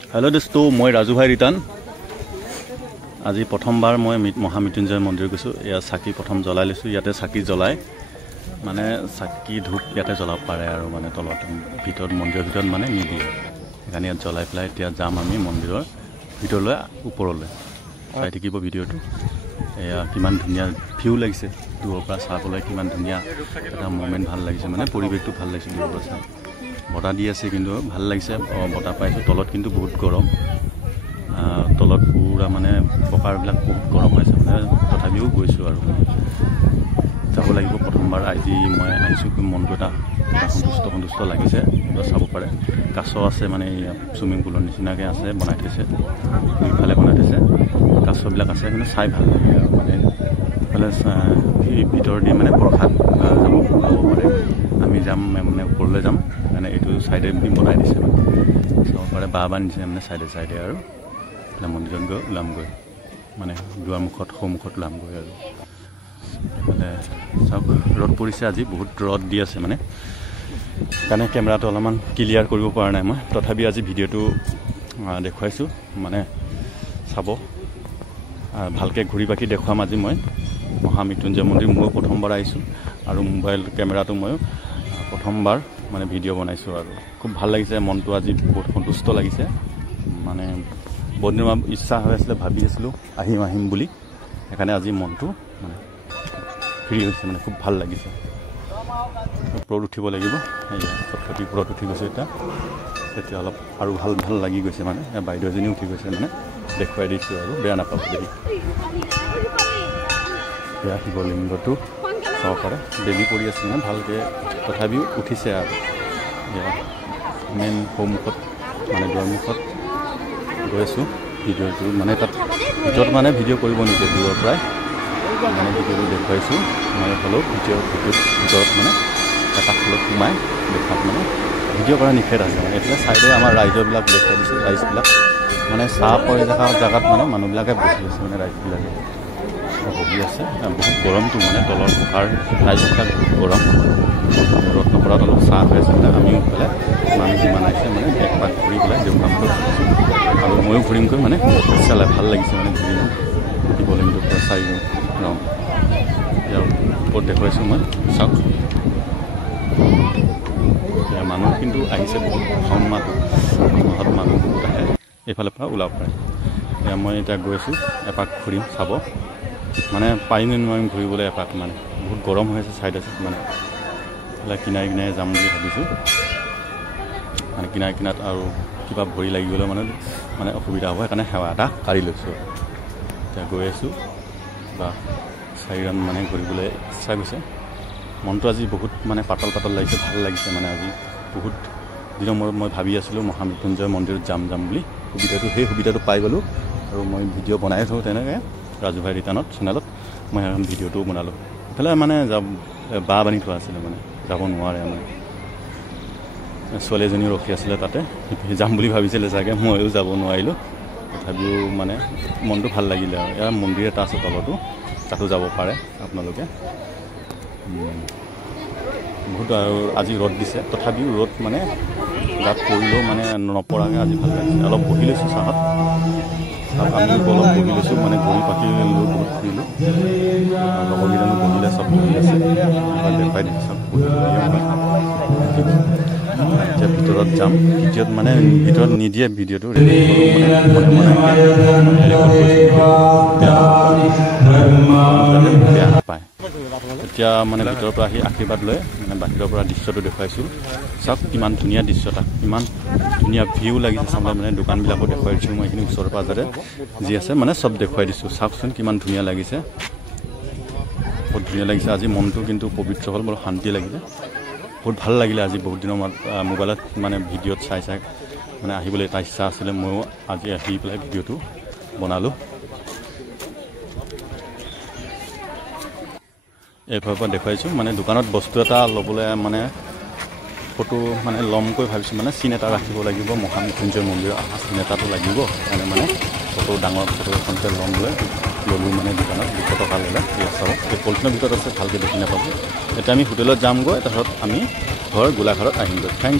hello दोस्तों मैं राजू भाई रिटार्न आज प्रथमबार मैं महामृत्युंजय मंदिर गई या चाकी प्रथम जलाई লৈছো इते चाकी जलाई माने चाकी धूप इते जलाब पारे और माने तलत भीतर मंदिर भीतर माने निदिए সেইকাৰণে ইয়াত জলাই পেলাই এতিয়া যাম আমি মন্দিৰৰ ভিতৰলৈ ওপৰলৈ চাই থাকিব ভিডিঅ'টো এয়া কিমান ধুনীয়া ভিউ লাগিছে দূৰৰ পৰা চাবলৈ কিমান ধুনীয়া এটা মোমেন্ট ভাল লাগিছে মানে পৰিৱেশটো ভাল লাগিছে দূৰৰ পৰা চাই বতা দি আছে কিন্তু ভাল লাগিছে বতা পাইছো তলত কিন্তু বহুত গৰম তলত পুৰা মানে পকাৰবিলাক বহুত গৰম হৈছে মানে তথাপিও গৈছো আৰু যাব লাগিব প্ৰথমবাৰ আজি মই আইছো মনটো এটা সন্তুষ্ট লাগিছে চাব পাৰে কাছ আছে মানে সুইমিং পুলৰ নিচিনাকৈ আছে বনাই থৈছে দুইফালে বনাই থৈছে কাছবিলাক আছে কিন্তু চাই ভাল লাগে মানে ফালে ভিতৰ দি মানে প্ৰসাদ যাব পাৰে আমি যাম মানে ওপৰলৈ যাম মানে এইটো সাইডে বনাই দিছে মানে চাব পাৰে বাবা নিছে মানে সাইডে আৰু মন্দিৰত গৈ ওলামগৈ মানে দুৱাৰ মুখত সন্মুখত ওলামগৈ আৰু মানে চাওক ৰ'দ পৰিছে আজি বহুত ৰ'দ দি আছে মানে কাৰণে কেমেৰাটো অলপমান ক্লিয়াৰ কৰিব পৰা নাই মই তথাপি আজি ভিডিঅ'টো দেখুৱাইছো মানে চাব ভালকৈ ঘূৰি পাকি দেখুৱাম আজি মই মহামৃত্যুঞ্জয় মন্দিৰ মই প্ৰথমবাৰ আহিছো আৰু মোবাইল কেমেৰাটো মই প্ৰথমবাৰ মানে ভিডিঅ' বনাইছো আৰু খুব ভাল লাগিছে মনটো আজি বহুত সন্তুষ্ট লাগিছে মানে বহুত দিনৰ ইচ্ছা হৈ আছিল ভাবি আছিলো আহিম বুলি সেইকাৰণে আজি মনটো মানে ফ্ৰী হৈছে মানে খুব ভাল লাগিছে ওপৰত উঠিব লাগিব এই ওপৰত উঠি গৈছে এতিয়া অলপ আৰু ভাল লাগি গৈছে মানে বাইদেউ এজনী উঠি গৈছে মানে দেখুৱাই দিছো আৰু বেয়া নাপাব দেই এয়া শিৱলিংগটো চাব পাৰে বেলি পৰি আছে মানে ভালকৈ তথাপিও উঠিছে আৰু মেইন সন্মুখত মানে দুৱাৰমুখত গৈ আছোঁ ভিডিঅ'টো মানে তাত ভিতৰত মানে ভিডিঅ' কৰিব নিদিয়ে দূৰৰ পৰাই মানে ভিডিঅ'টো দেখুৱাইছোঁ মই হ'লেও ভিতৰত মানে এটা ফলত সোমাই দেখাত মানে ভিডিঅ' কৰা নিষেধ আছে মানে এইফালে চাইডে আমাৰ ৰাইজৰবিলাক দেখুৱাই দিছোঁ ৰাইজবিলাক মানে চাহ পৰি থকা জেগাত মানে মানুহবিলাকে বহি আছে মানে ৰাইজবিলাকে বহি আছে বহুত গৰমটো মানে তলৰ পকাৰ ৰাইজবিলাক বহুত গৰম ৰ'দ নপৰাত অলপ চাহ হৈ আছে আমিও পেলাই মানুহ যিমান আহিছে মানে একপাক ঘূৰি পেলাই দেখুৱাম আৰু ময়ো ঘূৰিমগৈ মানে চালে ভাল লাগিছে মানে ঘূৰি যাম শিৱলিংগটোৰ পৰা চাই যাওঁ ইয়াৰ ওপৰত দেখুৱাইছোঁ মই চাওক মানুহ কিন্তু আহিছে বহুত শাওণ মাহত মানুহ বহুত আহে এইফালৰ পৰা ওলাব পাৰে মই এতিয়া গৈ আছোঁ এপাক ঘূৰিম চাব মানে পাৰিম নোৱাৰিম ঘূৰিবলৈ এপাক মানে বহুত গৰম হৈ আছে চাইড আছে মানে কিনাৰে যাম বুলি ভাবিছোঁ মানে কিনাৰত আৰু কিবা ভৰি লাগি গ'লে মানে অসুবিধা হ'ব সেইকাৰণে সেৱা এটা কাঢ়ি লৈছোঁ এতিয়া গৈ আছোঁ বা 4 ৰাউণ্ড মানে ঘূৰিবলৈ ইচ্ছা গৈছে মনটো আজি বহুত মানে পাতল লাগিছে ভাল লাগিছে মানে আজি বহুত দিনৰ মূৰত মই ভাবি আছিলোঁ মহামৃত্যুঞ্জয় মন্দিৰত যাম বুলি সেই সুবিধাটো পাই গ'লোঁ আৰু মই ভিডিঅ' বনাই থওঁ তেনেকৈ ৰাজু ভাই ৰিটাৰ্ণত চেনেলত মই এখন ভিডিঅ'টো বনালোঁ এইফালে মানে বা বান্ধি থোৱা আছিলে মানে যাব নোৱাৰে মানে ছোৱালী এজনী ৰখি আছিলে তাতে যাম বুলি ভাবিছিলে চাগে ময়ো যাব নোৱাৰিলোঁ তথাপিও মানে মনটো ভাল লাগিলে আৰু ইয়াৰ মন্দিৰ এটা আছে তলতো তাতো যাব পাৰে আপোনালোকে বহুত আৰু আজি ৰ'দ দিছে তথাপিও ৰ'দ মানে গাত পৰিলেও মানে নপৰাকৈ আজি ভাল লাগিছে অলপ বহি লৈছোঁ চাহত আমি অলপ বহি লৈছোঁ মানে ঘূৰি পাকি বহুত ফুৰিলোঁ লগৰকেইজনো বহিলে চব বহি আছে দেখুৱাই দিছোঁ চব এতিয়া ভিতৰত যাম ভিডিঅ'ত মানে ভিতৰত নিদিয়ে ভিডিঅ'টো বেয়া নাপায় এতিয়া মানে ভিতৰৰ পৰা আহি আশীৰ্বাদ লৈ মানে বাহিৰৰ পৰা দৃশ্যটো দেখুৱাইছোঁ চাওক কিমান ধুনীয়া দৃশ্যটা ইমান ধুনীয়া ভিউ লাগিছে চাবলৈ মানে দোকানবিলাকো দেখুৱাই দিছোঁ মই এইখিনি ওচৰে পাজৰে যি আছে মানে চব দেখুৱাই দিছোঁ চাওকচোন কিমান ধুনীয়া লাগিছে বহুত ধুনীয়া লাগিছে আজি মনটো কিন্তু পবিত্ৰ হ'ল বৰ শান্তি লাগিলে বহুত ভাল লাগিলে আজি বহুত দিনৰ মোবাইলত মানে ভিডিঅ'ত চাই মানে আহিবলৈ এটা ইচ্ছা আছিলে ময়ো আজি আহি পেলাই ভিডিঅ'টো বনালোঁ এইফালৰ পৰা দেখুৱাইছোঁ মানে দোকানত বস্তু এটা ল'বলৈ মানে ফটো মানে ল'মকৈ ভাবিছোঁ মানে চিন এটা ৰাখিব লাগিব মহামৃত্যুঞ্জয় মন্দিৰৰ চিন এটাটো লাগিব সেইকাৰণে মানে ডাঙৰ ফটো এখনকে ল'লোঁ মানে দোকানত 200 টকা ল'লে চাব এই পলিথিনৰ ভিতৰত আছে ভালকৈ দেখি নাপাব এতিয়া আমি হোটেলত যামগৈ তাৰপিছত আমি ঘৰ গোলাঘাটত আহিমগৈ থেংক